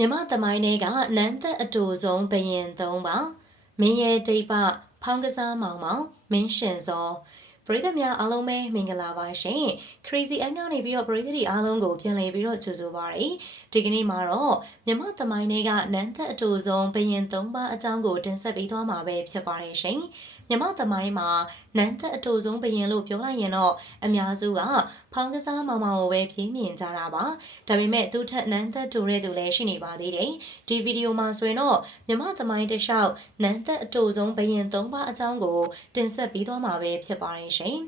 မြမသမိုင်းတွေကနန်းသက်အတူဆုံးဘယင်သုံးပါမင်းရဲ့ဒိတ်ပဖောင်းကစားမောင်မောင်မင်းရှင်စောပရိသတ်များအားလုံးပဲမင်္ဂလာပါရှင် Crazy အန်ကနေပြီးတော့ပရိသတ်တွေအားလုံးကိုပြန်လည်ပြီးတော့ကြိုဆိုပါရစေဒီကနေ့မှာတော့မြမသမိုင်းတွေကနန်းသက်အတူဆုံးဘယင်သုံးပါအကြောင်းကိုတင်ဆက်ပေးသွားမှာပဲဖြစ်ပါတယ်ရှင် မြမသမိုင်းမှာနန်းသက်အတူဆုံးဘယင်လို့ပြောလိုက်ရင်တော့အများစုကဖောင်းကစားမောင်မောင်ကိုပဲပြင်းမြင်ကြတာပါဒါပေမဲ့သူထက်နန်းသက်တူတဲ့သူလည်းရှိနေပါသေးတယ်ဒီဗီဒီယိုမှာဆိုရင်တော့မြမသမိုင်းတစ်လျှောက်နန်းသက်အတူဆုံးဘယင်သုံးပါအကြောင်းကိုတင်ဆက်ပြီးသွားမှာပဲဖြစ်ပါတယ်ရှင်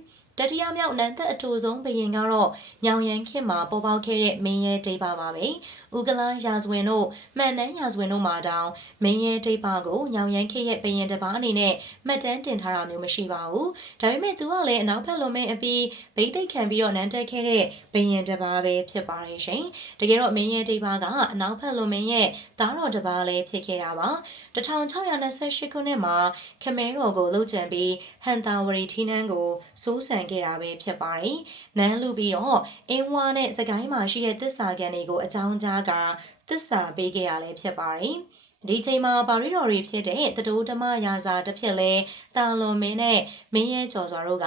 တတိယမြောက်နန်းသက်အထူဆုံးဘယင်ကတော့ညောင်ရန်ခေတ်မှာပေါ်ပေါက်ခဲ့တဲ့မင်းရဲဒိတ်ပါပါပဲ။ဥကလာရာဇဝင်တို့မှန်တမ်းရာဇဝင်တို့မှာတောင်မင်းရဲဒိတ်ပါကိုညောင်ရန်ခေတ်ရဲ့ဘယင်တစ်ပါးအနေနဲ့မှတ်တမ်းတင်ထားတာမျိုးမရှိပါဘူး။ဒါပေမဲ့သူကလည်းအနောက်ဘက်လိုမင်းအပြီးဗိသိက်ခံပြီးတော့နန်းတက်ခဲ့တဲ့ဘယင်တစ်ပါးပဲဖြစ်ပါတယ်ရှင်။တကယ်တော့မင်းရဲဒိတ်ပါကအနောက်ဘက်လိုမင်းရဲ့သားတော်တစ်ပါးလည်းဖြစ်ခဲ့တာပါ။1628ခုနှစ်မှာခမဲတော်ကိုလှုပ်ကြံပြီးဟန်တာဝရီထီနန်းကိုစိုးစံခဲ့တာပဲဖြစ်ပါတယ်။နန်းလူပြီးတော့အင်းဝါနဲ့စကိုင်းမှာရှိတဲ့သစ္စာကန်တွေကိုအကြောင်းကြားကသစ္စာပေးခဲ့ရလဲဖြစ်ပါတယ်။ဒီချိန်မှာပါရီတော်တွေဖြစ်တဲ့တတိုးဓမ္မရာဇာတစ်ဖြစ်လဲတာလွန်မင်းနဲ့မင်းရဲကျော်စွာတို့က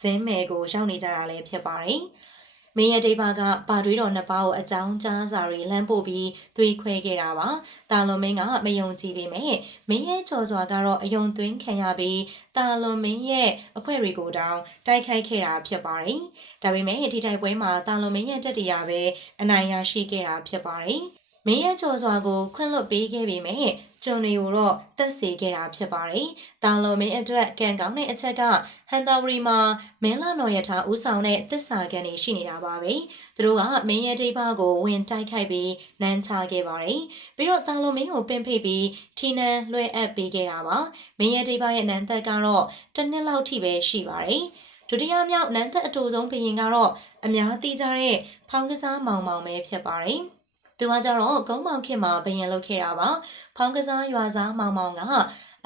ဇင်းမယ်ကိုရောက်နေကြတာလည်းဖြစ်ပါတယ်။ မင်းရဲ့ဒိဗာကပါတွေးတော်နှစ်ပါးကိုအကြောင်းကြားစာတွေလှမ်းပို့ပြီးသွေးခွဲခဲ့တာပါ။တာလွန်မင်းကမယုံကြည်ပေမဲ့မင်းရဲ့ကျော်စွာကတော့အယုံသွင်းခံရပြီးတာလွန်မင်းရဲ့အဖွဲ့တွေကိုတောင်တိုက်ခိုက်ခဲ့တာဖြစ်ပါတယ်။ဒါပေမဲ့ဒီတိုက်ပွဲမှာတာလွန်မင်းရဲ့တက်တရားပဲအနိုင်ရရှိခဲ့တာဖြစ်ပါတယ်။ မင်းရဲ့ကျော်စွာကိုခွင့်လွှတ်ပေးခဲ့ပေမဲ့ကျွန်တွေကိုတော့တက်စေခဲ့တာဖြစ်ပါတယ်။တာလွန်မင်းအတွက်ကံကောင်းတဲ့အချက်ကဟန်တာဝရီမှာမင်းလာနော်ရထားဦးဆောင်တဲ့သစ္စာကန်တွေရှိနေတာပါပဲ။သူတို့ကမင်းရဲ့ဒိဗာကိုဝင်တိုက်ခိုက်ပြီးနန်းချခဲ့ပါတယ်။ပြီးတော့တာလွန်မင်းကိုပင်ဖိတ်ပြီးထီနန်းလွှဲအပ်ပေးခဲ့တာပါ။မင်းရဲ့ဒိဗာရဲ့နန်းသက်ကတော့တစ်နှစ်လောက်ထိပဲရှိပါတယ်။ဒုတိယမြောက်နန်းသက်အတူဆုံးဘရင်ကတော့အများသိကြတဲ့ဖောင်းကစားမောင်မောင်ပဲဖြစ်ပါတယ်။ သူကကြတော့ဂုံးမောင်ခင်မှာဘယင်လုပ်ခဲ့တာပါဖောင်းကစားရွာစားမောင်မောင်က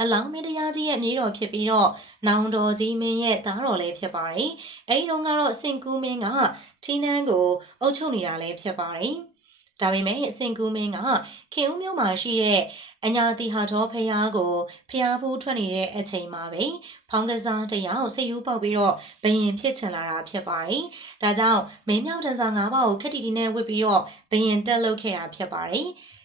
အလောင်းမင်းတရားကြီးရဲ့မြေတော်ဖြစ်ပြီးတော့နောင်တော်ကြီးမင်းရဲ့သားတော်လည်းဖြစ်ပါတယ်အဲဒီတော့ကတော့စင်ကူးမင်းကထင်းနှန်းကိုအုပ်ချုပ်နေတာလည်းဖြစ်ပါတယ် ဒါပေမဲ့စင်ကူးမင်းကခင်ဦးမြို့မှာရှိတဲ့အညာတီဟာတော်ဖျားကိုဖျားဖူးထွက်နေတဲ့အချိန်မှာပဲဖောင်းကစားတယောက်စိတ်ယူပေါက်ပြီးတော့ဘယင်ဖြစ်ချင်လာတာဖြစ်ပါတယ်။ဒါကြောင့်မင်းမြောက်တန်စာ၅ပါးကိုခက်တီတီနဲ့ဝစ်ပြီးတော့ဘယင်တက်လုပ်ခဲ့တာဖြစ်ပါတယ်။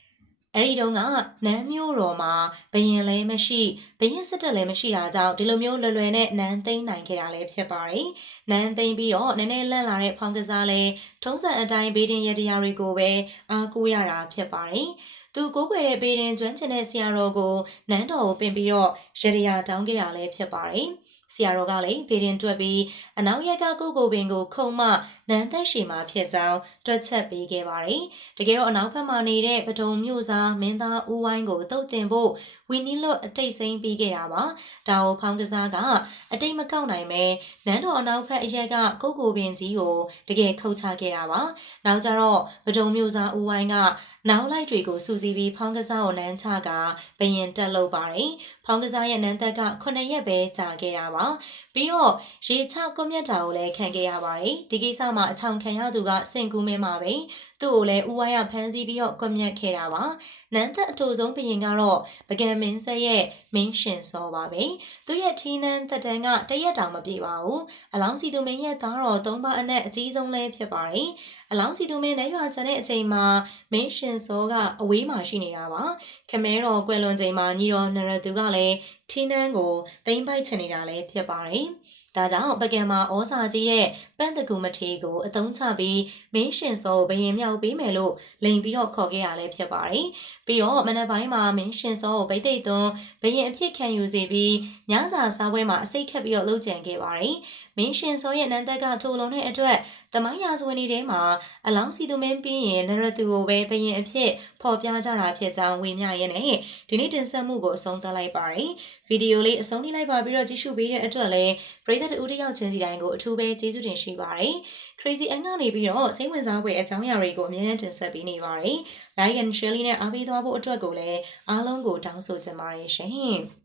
အဲ့ဒီတုန်းကနန်းမျိုးတော်မှာဘရင်လည်းမရှိဘရင်စစ်တပ်လည်းမရှိတာကြောင့်ဒီလိုမျိုးလွယ်လွယ်နဲ့နန်းသိမ်းနိုင်ခဲ့တာလည်းဖြစ်ပါတယ်။နန်းသိမ်းပြီးတော့နည်းနည်းလန့်လာတဲ့ဖောင်ကစားလည်းထုံးစံအတိုင်းဘေးတင်ရတရားတွေကိုပဲအားကိုးရတာဖြစ်ပါတယ်။သူကိုးကွယ်တဲ့ဘေးတင်ကျွမ်းကျင်တဲ့ဆရာတော်ကိုနန်းတော်ကိုပင်ပြီးတော့ရတရားတောင်းခဲ့တာလည်းဖြစ်ပါတယ်။ဆရာတော်ကလည်းဖေရင်တွက်ပြီးအနောက်ရက်ကကိုကိုပင်ကိုခုံမနန်းသက်ရှိမှာဖြစ်ကြောင်းတွက်ချက်ပေးခဲ့ပါတယ်။တကယ်တော့အနောက်ဘက်မှာနေတဲ့ပဒုံမြို့သားမင်းသားဦးဝိုင်းကိုတုတ်တင်ဖို့ဝီနီလွတ်အတိတ်စိမ့်ပြီးခဲ့တာပါ။ဒါကိုဖောင်းကစားကအတိတ်မကောက်နိုင်ပဲနန်းတော်အနောက်ဘက်အရက်ကကိုကိုပင်ကြီးကိုတကယ်ခုတ်ချခဲ့တာပါ။နောက်ကြတော့ပဒုံမြို့သားဦးဝိုင်းကနောက်လိုက်တွေကိုစူစီပြီးဖောင်းကစားကိုနန်းချကဘယင်တက်လုပ်ပါတယ်။ဖောင်းကစားရဲ့နန်းသက်က9ရက်ပဲကြာခဲ့တာပါ။ပြီးတော့ရေချကွန်မြတ်တာကိုလည်းခံခဲ့ရပါတယ်။ဒီကိစ္စမှာအချောင်ခံရသူကစင်ကူးမင်းပါပဲ။သူ့ကိုလည်းဦးဝိုင်းကဖမ်းဆီးပြီးတော့ကွန်မြတ်ခဲ့တာပါ။နန်းသက်အတူဆုံးဘယင်ကတော့ပကံမင်းဆက်ရဲ့မင်းရှင်စောပါပဲ။သူရဲ့ထင်းနန်းသက်တန်းကတရက်တောင်မပြည့်ပါဘူး။အလောင်းစီသူမင်းရဲ့သားတော်သုံးပါအနက်အကြီးဆုံးလည်းဖြစ်ပါတယ်။အလောင်းစီသူမင်းနဲ့ရွာချန်တဲ့အချိန်မှာမင်းရှင်စောကအဝေးမှာရှိနေတာပါ။ခမဲတော်ကွယ်လွန်ချိန်မှာညီတော်နရသူကလည်းထင်းနန်းကိုတိမ့်ပိုက်ချင်နေတာလည်းဖြစ်ပါတယ်။ ဒါကြောင့်ပကံမှာဩစာကြီးရဲ့ပန့်တကူမထေကိုအသုံးချပြီးမင်းရှင်စောဘယင်မြောက်ပေးမယ်လို့လိန်ပြီးတော့ခေါ်ခဲ့ရလဲဖြစ်ပါတယ်။ပြီးတော့မနက်ပိုင်းမှာမင်းရှင်စောကိုဗိသိက်သွန်းဘယင်အဖြစ်ခံယူစီပြီးညစာစားပွဲမှာအစိတ်ခက်ပြီးတော့လှုပ်ကြံခဲ့ပါတယ်။မင်းရှင်စောရဲ့နန်းသက်ကထိုလုံးတဲ့အတွက်တမိုင်းရာဇဝင်တွေထဲမှာအလောင်းစီသူမင်းပြီးရင်နရသူကိုပဲဘယင်အဖြစ်ဖော်ပြကြတာဖြစ်ကြောင်းဝေမျှရင်းနဲ့ဒီနေ့တင်ဆက်မှုကိုအဆုံးသတ်လိုက်ပါတယ်။ဗီဒီယိုလေးအဆုံးထိလိုက်ပါပြီးတော့ကြည့်ရှုပေးတဲ့အတွက်လည်းပရိသတ်တူတယောက်ချင်းစီတိုင်းကိုအထူးပဲကျေးဇူးတင်ရှိပါတယ်။ Crazy N ကနေပြီးတော့စိတ်ဝင်စားဖွယ်အကြောင်းအရာတွေကိုအမြဲတမ်းတင်ဆက်ပေးနေပါတယ်။ Like and Share လေးနဲ့အားပေးသွားဖို့အတွက်ကိုလည်းအားလုံးကိုတောင်းဆိုချင်ပါတယ်ရှင်။